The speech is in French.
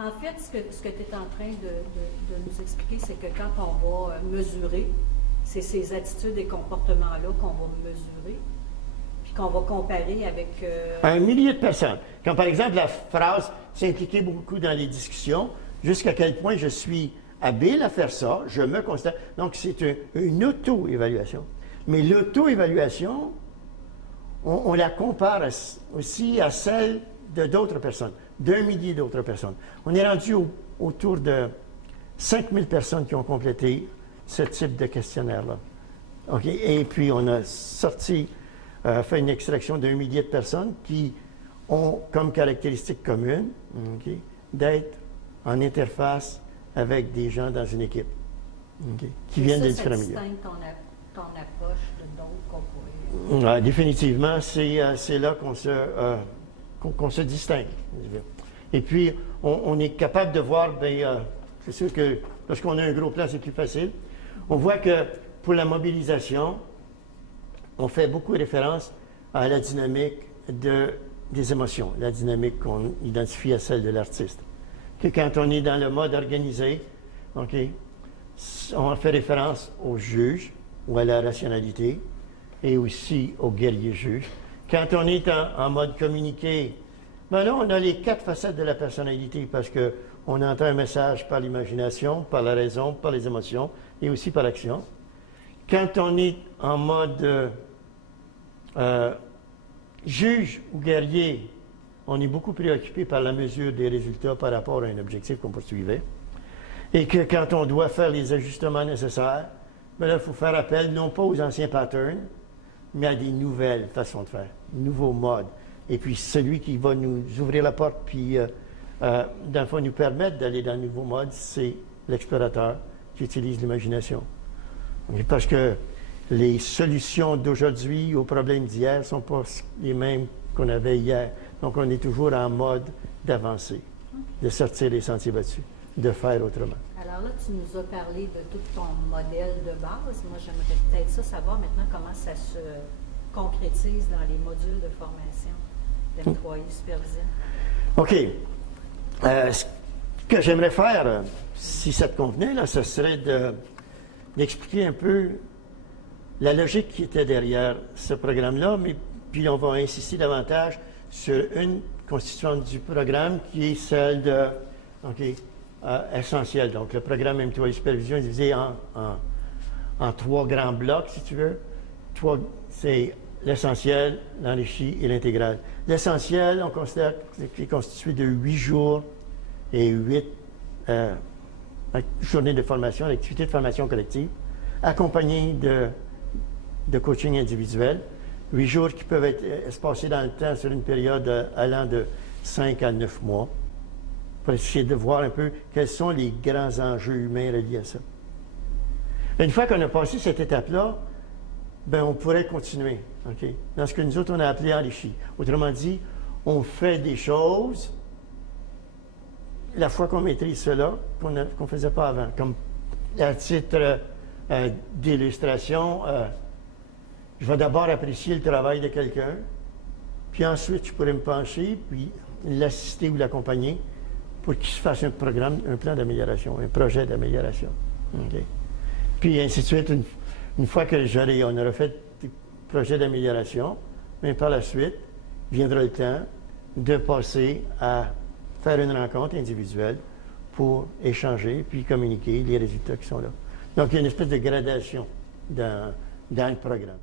En fait, ce que tu es en train de nous expliquer, c'est que quand on va mesurer, c'est ces attitudes et comportements-là qu'on va mesurer, puis qu'on va comparer avec... Un millier de personnes. Comme par exemple, la phrase « s'impliquer beaucoup dans les discussions », jusqu'à quel point je suis habile à faire ça, je me constate. Donc, c'est une auto-évaluation. Mais l'auto-évaluation, on la compare aussi à celle de d'autres personnes, d'un millier d'autres personnes. On est rendu autour de 5000 personnes qui ont complété ce type de questionnaire-là. Okay? Et puis, on a sorti, fait une extraction d'un millier de personnes qui ont comme caractéristique commune d'être en interface avec des gens dans une équipe qui viennent de différents milieux. Ça distingue ton approche de d'autres qu'on pourrait... Définitivement, c'est là qu'on se distingue. Et puis, on est capable de voir, c'est sûr que lorsqu'on a un gros plan, c'est plus facile. On voit que pour la mobilisation, on fait beaucoup référence à la dynamique des émotions, la dynamique qu'on identifie à celle de l'artiste. Que quand on est dans le mode organisé, on fait référence au juge ou à la rationalité et aussi au guerrier juge. Quand on est en mode communiqué, ben là, on a les 4 facettes de la personnalité parce qu'on entend un message par l'imagination, par la raison, par les émotions et aussi par l'action. Quand on est en mode juge ou guerrier, on est beaucoup préoccupé par la mesure des résultats par rapport à un objectif qu'on poursuivait. Et que quand on doit faire les ajustements nécessaires, ben là, il faut faire appel non pas aux anciens patterns, mais à des nouvelles façons de faire, nouveaux modes. Et puis celui qui va nous ouvrir la porte, puis dans le fond nous permettre d'aller dans le nouveau mode, c'est l'explorateur qui utilise l'imagination. Parce que les solutions d'aujourd'hui aux problèmes d'hier ne sont pas les mêmes qu'on avait hier. Donc, on est toujours en mode d'avancer, de sortir des sentiers battus, de faire autrement. Alors là, tu nous as parlé de tout ton modèle de base. Moi, j'aimerais peut-être savoir maintenant comment ça se concrétise dans les modules de formation d'employés supervisés. OK. Ce que j'aimerais faire, si ça te convenait, là, ce serait d'expliquer un peu la logique qui était derrière ce programme-là, mais puis on va insister davantage sur une constituante du programme qui est celle de essentielle. Donc, le programme Employé Supervision est divisé en 3 grands blocs, si tu veux. C'est l'essentiel, l'enrichi et l'intégral. L'essentiel, on considère qu'il est constitué de 8 jours et 8 journées de formation, d'activités de formation collective, accompagnées de coaching individuel. 8 jours qui peuvent être espacés dans le temps sur une période allant de 5 à 9 mois pour essayer de voir un peu quels sont les grands enjeux humains reliés à ça. Une fois qu'on a passé cette étape-là, ben on pourrait continuer dans ce que nous autres on a appelé enrichi. Autrement dit, on fait des choses la fois qu'on maîtrise cela qu'on ne faisait pas avant. Comme à titre d'illustration, je vais d'abord apprécier le travail de quelqu'un, puis ensuite je pourrais me pencher, puis l'assister ou l'accompagner pour qu'il se fasse un programme, un plan d'amélioration, un projet d'amélioration. Puis ainsi de suite, une fois que on aura fait des projets d'amélioration, mais par la suite, viendra le temps de passer à faire une rencontre individuelle pour échanger, puis communiquer les résultats qui sont là. Donc, il y a une espèce de gradation dans le programme.